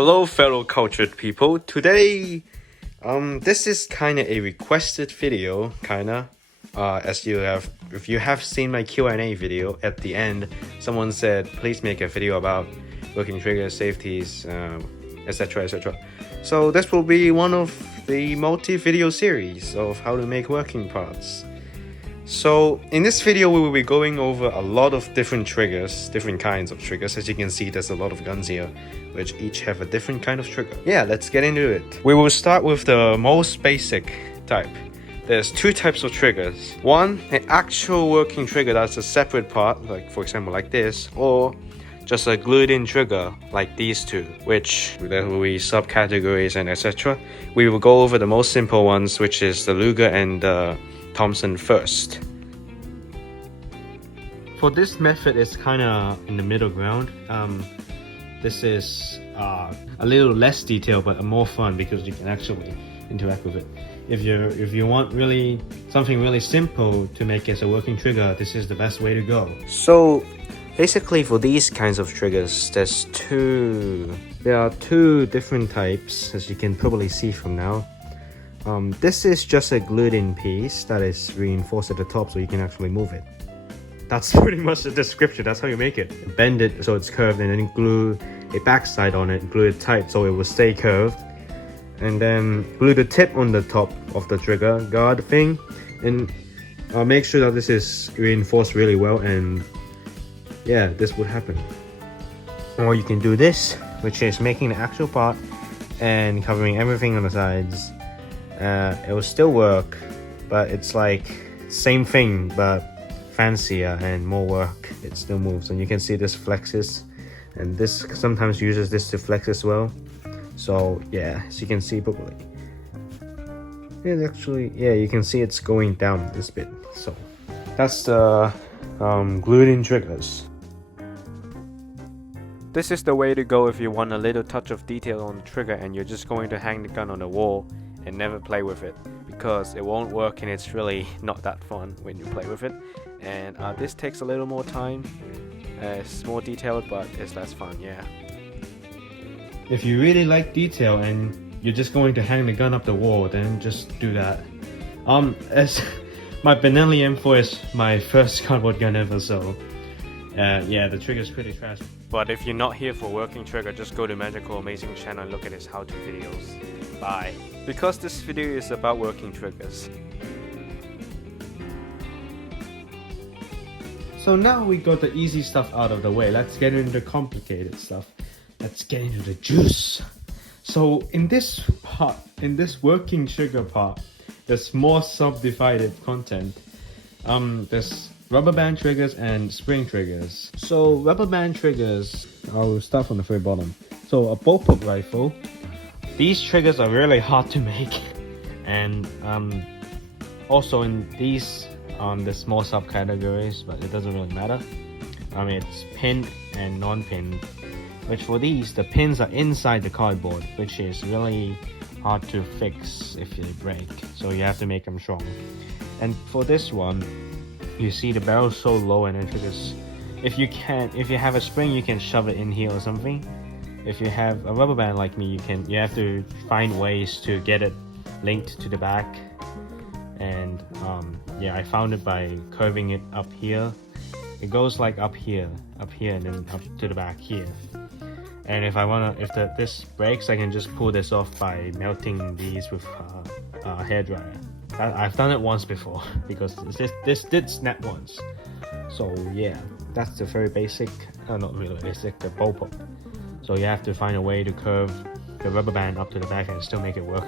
Hello fellow cultured people. Today this is kinda a requested video, as if you have seen my Q&A video at the end, someone said please make a video about working triggers, safeties, etc, etc. So this will be one of the multi-video series of how to make working parts. So in this video we will be going over a lot of different triggers, different kinds of triggers. As you can see, there's a lot of guns here which each have a different kind of trigger. Yeah, let's get into it. We will start with the most basic type. There's two types of triggers. One, an actual working trigger that's a separate part, like for example like this, or just a glued in trigger like these two, which there will be subcategories and etc. We will go over the most simple ones, which is the Luger and the Thompson first. For this method, it's kind of in the middle ground. This is a little less detailed but more fun because you can actually interact with it. If you want something really simple to make as a working trigger, this is the best way to go. So basically for these kinds of triggers, there are two different types, as you can probably see from now. This is just a glued in piece that is reinforced at the top so you can actually move it. That's pretty much the description. That's how you make it. Bend it so it's curved and then glue a backside on it, glue it tight so it will stay curved, and then glue the tip on the top of the trigger guard thing, and make sure that this is reinforced really well, and yeah, this would happen. Or you can do this, which is making the actual part and covering everything on the sides. It will still work, but it's like same thing but fancier and more work. It still moves, and you can see this flexes, and this sometimes uses this to flex as well. So yeah, as you can see probably, it actually, yeah, you can see it's going down this bit. So that's the glued in triggers. This is the way to go if you want a little touch of detail on the trigger and you're just going to hang the gun on the wall and never play with it, because it won't work and it's really not that fun when you play with it. And this takes a little more time, it's more detailed but it's less fun. Yeah, if you really like detail and you're just going to hang the gun up the wall, then just do that. As my Benelli M4 is my first cardboard gun ever, so yeah, the trigger's pretty trash. But if you're not here for working trigger, just go to Magical Amazing channel and look at his how-to videos. Bye. Because this video is about working triggers. So now we got the easy stuff out of the way. Let's get into the complicated stuff. Let's get into the juice. So in this part, in this working trigger part, there's more subdivided content. There's rubber band triggers and spring triggers. So rubber band triggers, I'll start from the very bottom. So a bullpup rifle, these triggers are really hard to make, and also in these the small subcategories, but it doesn't really matter. It's pinned and non-pinned, which for these, the pins are inside the cardboard, which is really hard to fix if they break, so you have to make them strong. And for this one, you see the barrel's so low and it triggers. If you have a spring, you can shove it in here or something. If you have a rubber band like me, you have to find ways to get it linked to the back. And yeah, I found it by curving it up here. It goes like up here, and then up to the back here. And if this breaks, I can just pull this off by melting these with a hairdryer. I've done it once before because this did snap once. So yeah, that's the very basic, not really basic, the bullpup. So you have to find a way to curve the rubber band up to the back and still make it work.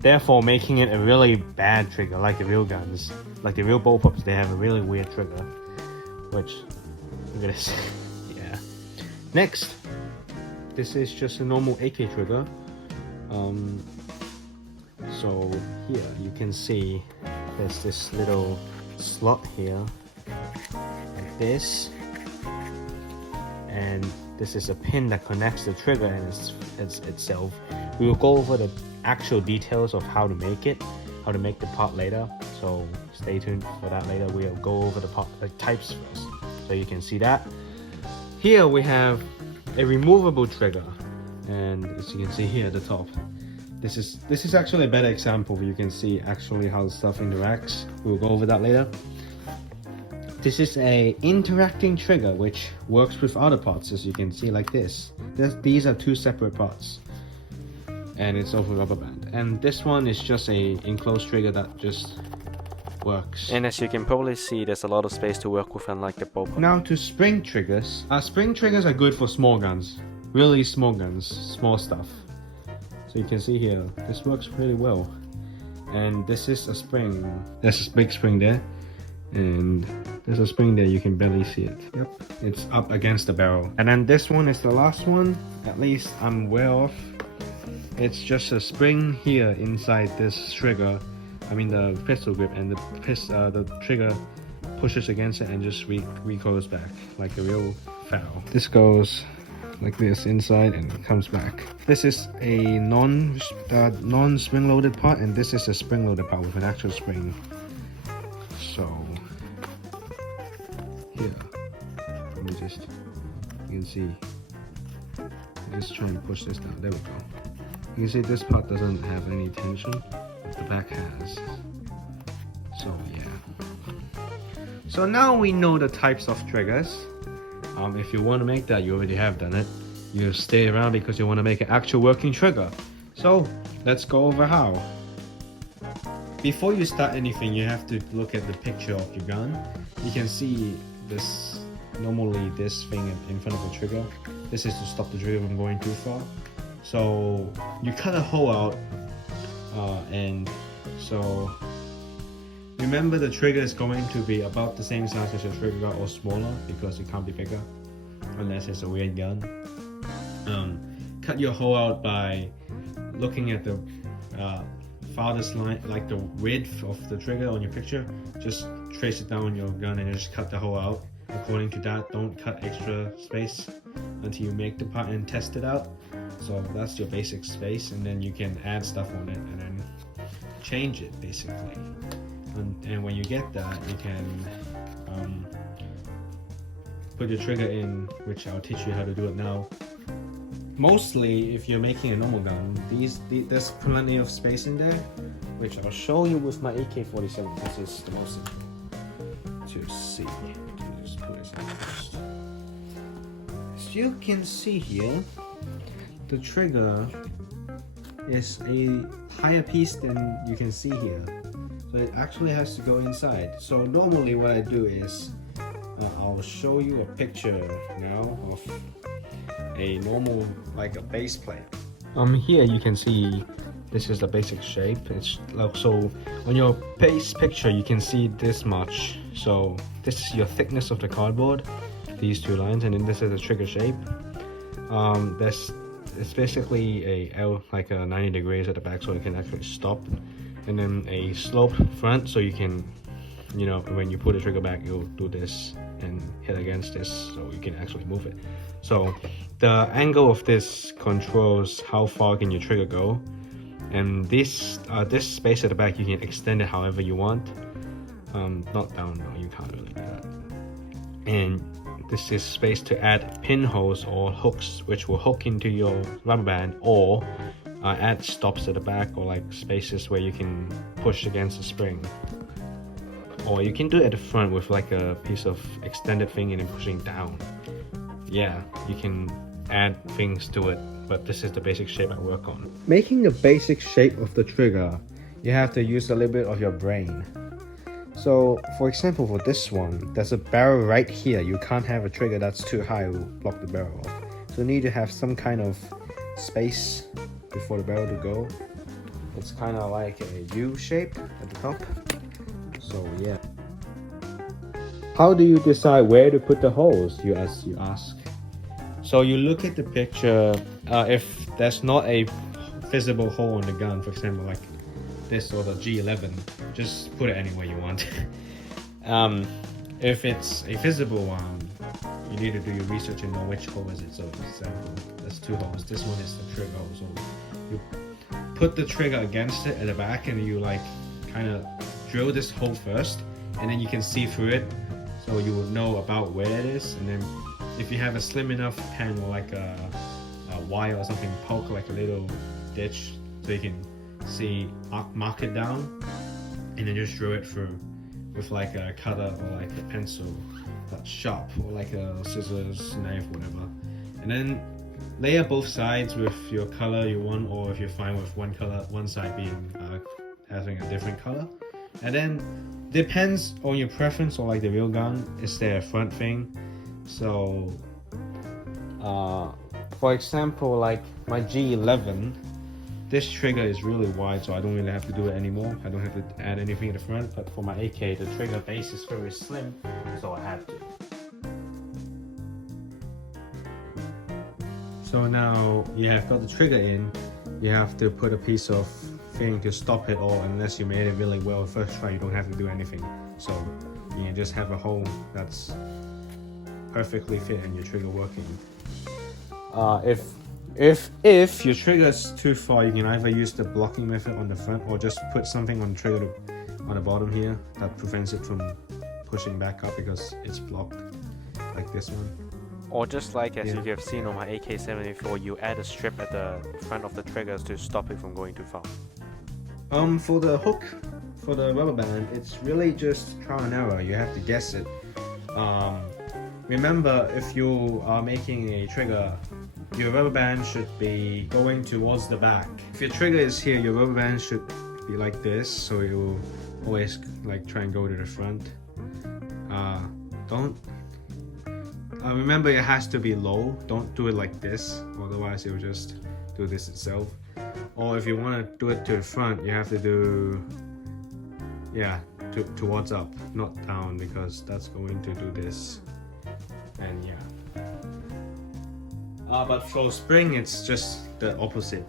Therefore making it a really bad trigger, like the real guns, like the real bullpups, they have a really weird trigger. Which, look at this. Yeah. Next, this is just a normal AK trigger. So here you can see there's this little slot here, like this, and this is a pin that connects the trigger and itself. We will go over the actual details of how to make the part later, so stay tuned for that later. We'll go over the types first, so you can see that. Here we have a removable trigger. and as you can see here at the top, this is actually a better example where you can see actually how stuff interacts. We'll go over that later. This is a interacting trigger which works with other parts, as you can see, like this. These are two separate parts, and it's over rubber band. And this one is just a enclosed trigger that just works. And as you can probably see, there's a lot of space to work with, unlike the ball. Now to spring triggers. Spring triggers are good for small guns, really small guns, small stuff. So you can see here, this works really well. And this is a spring. There's a big spring there, and there's a spring there, you can barely see it. Yep, it's up against the barrel. And then this one is the last one, at least I'm aware of. It's just a spring here inside this trigger, I mean the pistol grip, and the trigger pushes against it and just recoils back like a real foul. This goes like this inside and it comes back. This is a non-spring loaded part, and this is a spring loaded part with an actual spring. So here, let me just, you can see, just try and push this down. There we go. You can see this part doesn't have any tension, the back has. So yeah. So now we know the types of triggers. If you want to make that, you already have done it. You stay around because you want to make an actual working trigger. So let's go over how. Before you start anything, you have to look at the picture of your gun. You can see this, normally this thing in front of the trigger. This is to stop the trigger from going too far. So you cut a hole out, and so remember the trigger is going to be about the same size as your trigger guard or smaller, because it can't be bigger unless it's a weird gun. Cut your hole out by looking at the farthest line, like the width of the trigger on your picture. Just trace it down on your gun and just cut the hole out according to that. Don't cut extra space until you make the part and test it out. So that's your basic space, and then you can add stuff on it and then change it basically. And when you get that, you can put your trigger in, which I'll teach you how to do it now. Mostly, if you're making a normal gun, there's plenty of space in there, which I'll show you with my AK-47. This is the most simple to see. Just put this in first. As you can see here, the trigger is a higher piece than you can see here. So it actually has to go inside. So normally what I do is, I'll show you a picture now of a normal, like a base plate. Here you can see this is the basic shape. It's like, so on your base picture you can see this much. So this is your thickness of the cardboard, these two lines, and then this is the trigger shape. It's basically a L, like a 90 degrees at the back, so it can actually stop, and then a sloped front, so you can, you know, when you pull the trigger back, you'll do this and hit against this, so you can actually move it. So the angle of this controls how far can your trigger go, and this space at the back, you can extend it however you want. Not down, no, you can't really do that. And this is space to add pinholes or hooks, which will hook into your rubber band, or add stops at the back, or like spaces where you can push against the spring. Or you can do it at the front with like a piece of extended thing and then pushing down. Yeah, you can add things to it, but this is the basic shape I work on. Making the basic shape of the trigger, you have to use a little bit of your brain. So for example, for this one, there's a barrel right here. You can't have a trigger that's too high, it will block the barrel off. So you need to have some kind of space before the barrel to go. It's kind of like a U shape at the top. So yeah. How do you decide where to put the holes, you ask? So you look at the picture. If there's not a visible hole on the gun, for example, like this or the G11, just put it anywhere you want. If it's a visible one, you need to do your research and know which hole is it. So for example, there's two holes. This one is the trigger hole. So you put the trigger against it at the back, and you like kind of drill this hole first, and then you can see through it, so you will know about where it is. And then if you have a slim enough pen, or like a wire or something, poke like a little ditch so you can see, mark it down, and then just drill it through with like a cutter or like a pencil that's sharp, or like a scissors, knife, whatever. And then layer both sides with your color you want, or if you're fine with one color, one side being having a different color. And then depends on your preference, or like the real gun, is there a front thing? So for example, like my G11, this trigger is really wide, so I don't really have to do it anymore. I don't have to add anything at the front. But for my AK, the trigger base is very slim, so I had to. So now you have got the trigger in, you have to put a piece of thing to stop it, or unless you made it really well first try, you don't have to do anything. So you can just have a hole that's perfectly fit and your trigger working. If your trigger is too far, you can either use the blocking method on the front, or just put something on the trigger on the bottom here that prevents it from pushing back up because it's blocked, like this one. Or just like as you have seen on my AK-74, you add a strip at the front of the triggers to stop it from going too far. For the hook, for the rubber band, it's really just trial and error. You have to guess it. Remember, if you are making a trigger, your rubber band should be going towards the back. If your trigger is here, your rubber band should be like this, so it will always like try and go to the front. Remember, it has to be low. Don't do it like this, otherwise it will just do this itself. Or if you want to do it to the front, you have to do, towards up, not down, because that's going to do this. And but for spring, it's just the opposite.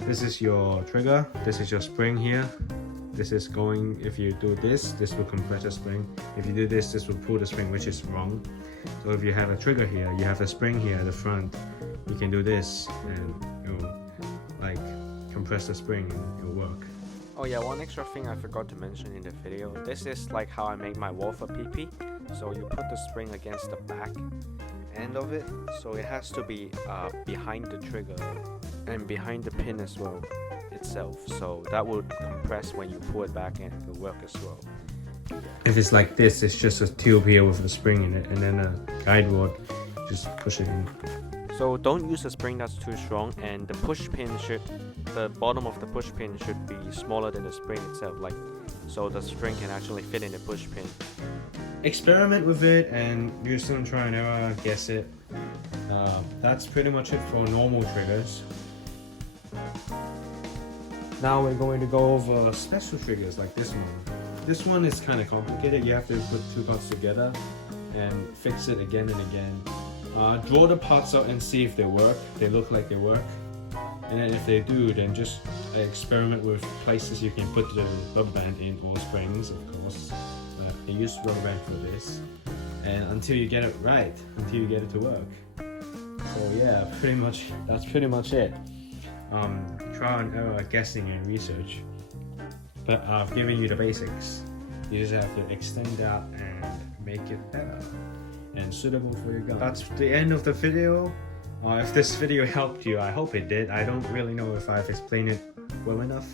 This is your trigger, this is your spring here. This is going, if you do this, this will compress the spring. If you do this, this will pull the spring, which is wrong. So if you have a trigger here, you have a spring here at the front, you can do this and it will like compress the spring and it will work. Oh yeah, one extra thing I forgot to mention in the video. This is like how I make my wall for PP. So you put the spring against the back end of it, so it has to be behind the trigger and behind the pin as well itself, so that would compress when you pull it back and it will work as well. If it's like this, it's just a tube here with a spring in it and then a guide rod, just push it in. So don't use a spring that's too strong, and the push pin the bottom of the push pin should be smaller than the spring itself, like so the string can actually fit in the push pin. Experiment with it and use some try and error, guess it. That's pretty much it for normal triggers. Now we're going to go over special triggers like this one. This one is kind of complicated. You have to put two parts together and fix it again and again. Draw the parts out and see if they work. They look like they work. And then if they do, then just experiment with places you can put the rubber band in, or springs, of course. I use rubber band for this. And until you get it right, until you get it to work. So yeah, that's pretty much it. Trial and error, guessing and research. But I've given you the basics. You just have to extend that and make it better and suitable for your gun. That's the end of the video. If this video helped you, I hope it did. I don't really know if I've explained it well enough.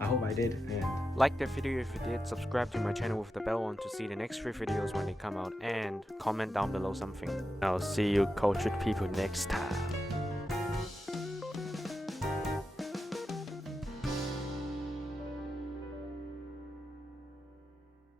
I hope I did. And like the video if you did, subscribe to my channel with the bell on to see the next 3 videos when they come out, and comment down below something. I'll see you cultured people next time.